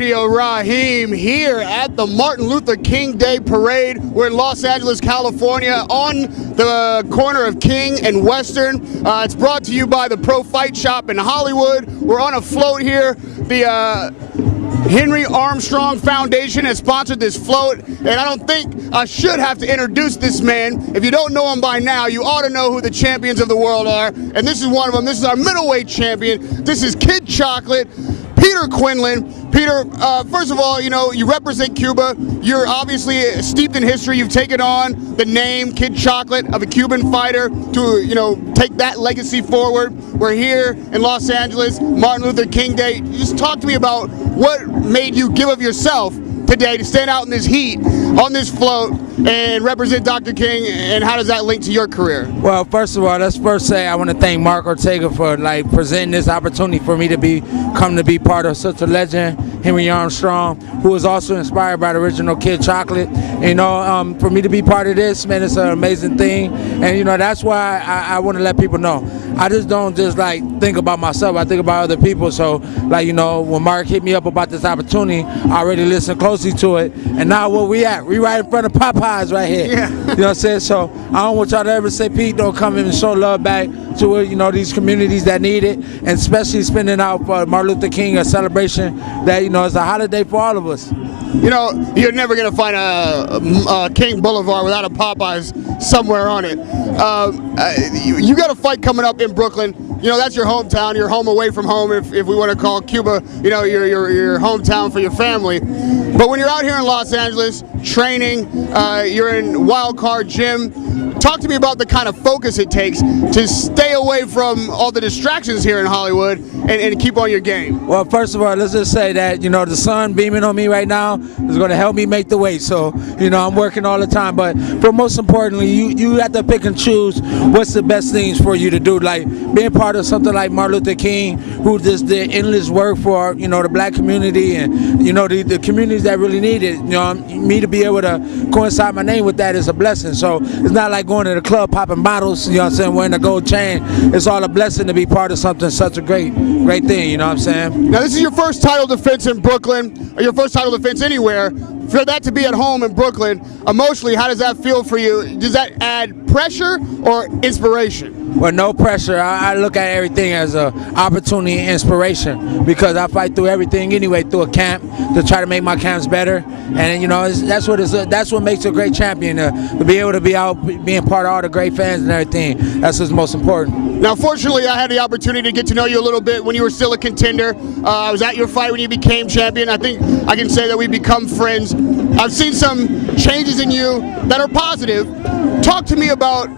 Radio Rahim here at the Martin Luther King Day Parade. We're in Los Angeles, California, on the corner of King and Western. It's brought to you by the Pro Fight Shop in Hollywood. We're on a float here. The Henry Armstrong Foundation has sponsored this float, and I don't think I should have to introduce this man. If you don't know him by now, you ought to know who the champions of the world are, and this is one of them. This is our middleweight champion. This is Kid Chocolate, Peter Quillin. Peter, first of all, you represent Cuba. You're obviously steeped in history. You've taken on the name Kid Chocolate of a Cuban fighter to, take that legacy forward. We're here in Los Angeles, Martin Luther King Day. Just talk to me about what made you give of yourself today to stand out in this heat on this float and represent Dr. King, and how does that link to your career? Well, first of all, let's first say I want to thank Mark Ortega for presenting this opportunity for me to come to be part of such a legend, Henry Armstrong, who was also inspired by the original Kid Chocolate. For me to be part of this, man, it's an amazing thing, and that's why I want to let people know. I just don't think about myself. I think about other people. So when Mark hit me up about this opportunity, I already listened closely to it, and now where we at? We right in front of Popeyes right here. Yeah. You know what I'm saying? So I don't want y'all to ever say, Pete, don't come in and show love back to these communities that need it, and especially spending out for Martin Luther King, a celebration that it's a holiday for all of us. You're never gonna find a King Boulevard without a Popeyes somewhere on it. You got a fight coming up in Brooklyn. That's your hometown. You're home away from home, if we want to call Cuba, your hometown for your family. But when you're out here in Los Angeles training, you're in Wild Card Gym. Talk to me about the kind of focus it takes to stay away from all the distractions here in Hollywood and keep on your game. Well, first of all, let's just say that, the sun beaming on me right now is going to help me make the weight. So, I'm working all the time. But most importantly, you have to pick and choose what's the best things for you to do. Like being part of something like Martin Luther King, who just did endless work for, the black community and, the communities that really need it. Me to be able to coincide my name with that is a blessing. So it's not like going to the club popping bottles, wearing a gold chain. It's all a blessing to be part of something such a great thing, Now this is your first title defense in Brooklyn, or your first title defense anywhere. For that to be at home in Brooklyn, emotionally, how does that feel for you? Does that add pressure or inspiration? Well, no pressure. I look at everything as an opportunity and inspiration, because I fight through everything anyway, through a camp, to try to make my camps better. And that's what makes a great champion, to be able to be out, being part of all the great fans and everything. That's what's most important. Now, fortunately, I had the opportunity to get to know you a little bit when you were still a contender. I was at your fight when you became champion. I think I can say that we've become friends. I've seen some changes in you that are positive. Talk to me about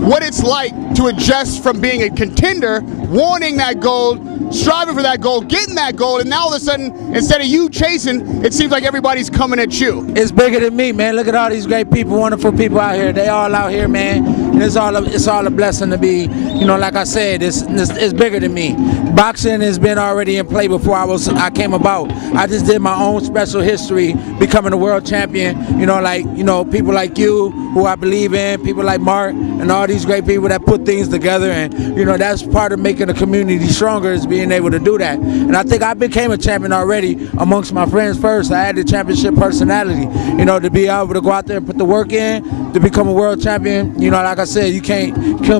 what it's like to adjust from being a contender, wanting that gold, striving for that gold, getting that gold, and now all of a sudden, instead of you chasing, it seems like everybody's coming at you. It's bigger than me, man. Look at all these great people, wonderful people out here. They all out here, man. And it's all a blessing to be, like I said, it's bigger than me. Boxing has been already in play before I came about. I just did my own special history, becoming a world champion. People like you, who I believe in, people like Mark, and all these great people that put things together. And that's part of making the community stronger, is being able to do that. And I think I became a champion already amongst my friends first. I had the championship personality, to be able to go out there and put the work in to become a world champion. Like I said, you can't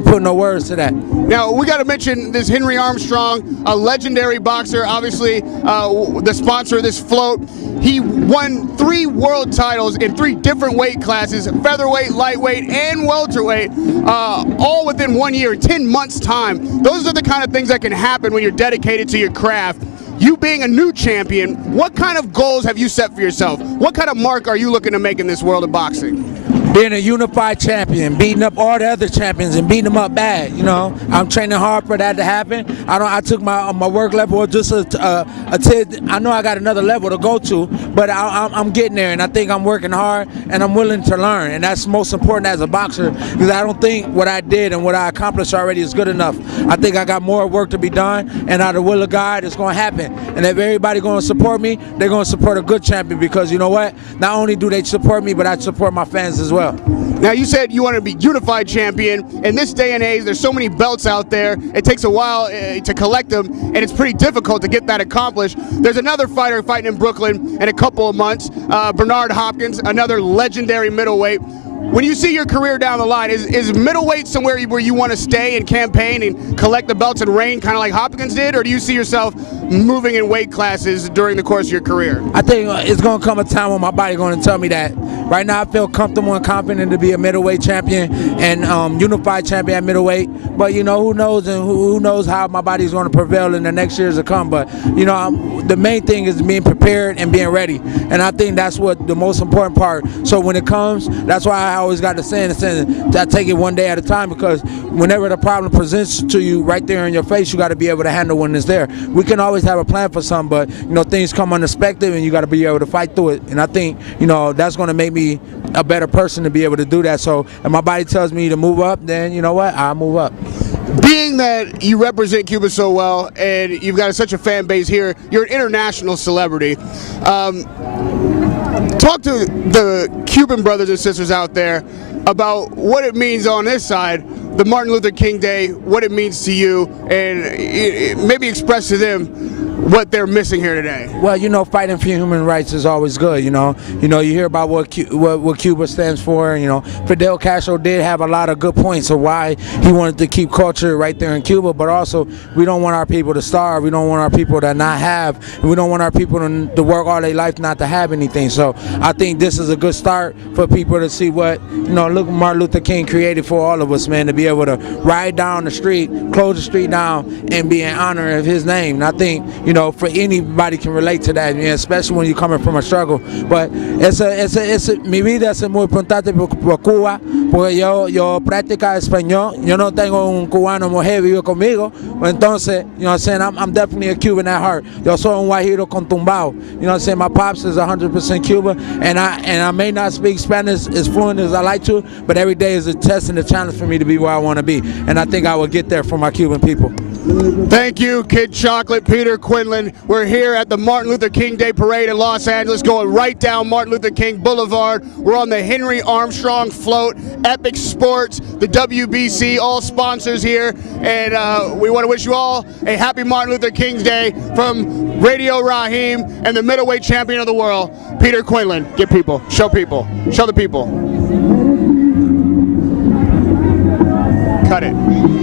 put no words to that. Now, we got to mention this Henry Armstrong, a legendary boxer, obviously the sponsor of this float. He won 3 world titles in 3 different weight classes, featherweight, lightweight, and welterweight, all within 1 year, 10 months' time. Those are the kind of things that can happen when you're dedicated to your craft. You being a new champion, what kind of goals have you set for yourself? What kind of mark are you looking to make in this world of boxing? Being a unified champion, beating up all the other champions and beating them up bad, I'm training hard for that to happen. I took my work level just a tid. I know I got another level to go to, but I'm getting there, and I think I'm working hard, and I'm willing to learn, and that's most important as a boxer, because I don't think what I did and what I accomplished already is good enough. I think I got more work to be done, and out of the will of God, it's going to happen. And if everybody going to support me, they're going to support a good champion, because you know what? Not only do they support me, but I support my fans as well. sure. Now, you said you want to be unified champion. In this day and age, there's so many belts out there. It takes a while to collect them, and it's pretty difficult to get that accomplished. There's another fighter fighting in Brooklyn in a couple of months, Bernard Hopkins, another legendary middleweight. When you see your career down the line, is middleweight somewhere where you want to stay and campaign and collect the belts and reign, kind of like Hopkins did, or do you see yourself moving in weight classes during the course of your career? I think it's going to come a time when my body going to tell me that. Right now, I feel comfortable and confident to be a middleweight champion and unified champion at middleweight. But you know, who knows, and who knows how my body's going to prevail in the next years to come. But you know, the main thing is being prepared and being ready, and I think that's what the most important part. So when it comes, that's why I always got the saying I take it one day at a time, because whenever the problem presents to you right there in your face, you got to be able to handle when it's there. We can always have a plan for something, but you know, things come unexpected and you got to be able to fight through it. And I think, you know, that's going to make me a better person to be able to do that. So if my body tells me to move up, then you know what, I'll move up. Being that you represent Cuba so well and you've got such a fan base here, you're an international celebrity. Talk to the Cuban brothers and sisters out there about what it means on this side, the Martin Luther King Day, what it means to you, and maybe express to them what they're missing here today. Well, you know, fighting for human rights is always good. You know, you hear about what Cuba stands for. You know, Fidel Castro did have a lot of good points of why he wanted to keep culture right there in Cuba. But also, we don't want our people to starve. We don't want our people to not have. And we don't want our people to work all their life not to have anything. So I think this is a good start for people to see what, you know, look, Martin Luther King created for all of us, man, to be able to ride down the street, close the street down, and be in honor of his name. And I think, you know, for anybody can relate to that, especially when you're coming from a struggle. But mi vida es muy importante por Cuba, porque yo practico español. Yo no tengo un cubano mujer vive conmigo. Entonces, you know what I'm saying, I'm definitely a Cuban at heart. Yo soy un guajiro con tumbao. You know what I'm saying, my pops is 100% Cuban, and I may not speak Spanish as fluent as I like to, but every day is a test and a challenge for me to be where I want to be. And I think I will get there for my Cuban people. Thank you, Kid Chocolate, Peter Quillin. We're here at the Martin Luther King Day Parade in Los Angeles, going right down Martin Luther King Boulevard. We're on the Henry Armstrong Float, Epic Sports, the WBC, all sponsors here. And we want to wish you all a happy Martin Luther King Day from Radio Rahim and the middleweight champion of the world, Peter Quillin. Get people, show the people. Cut it.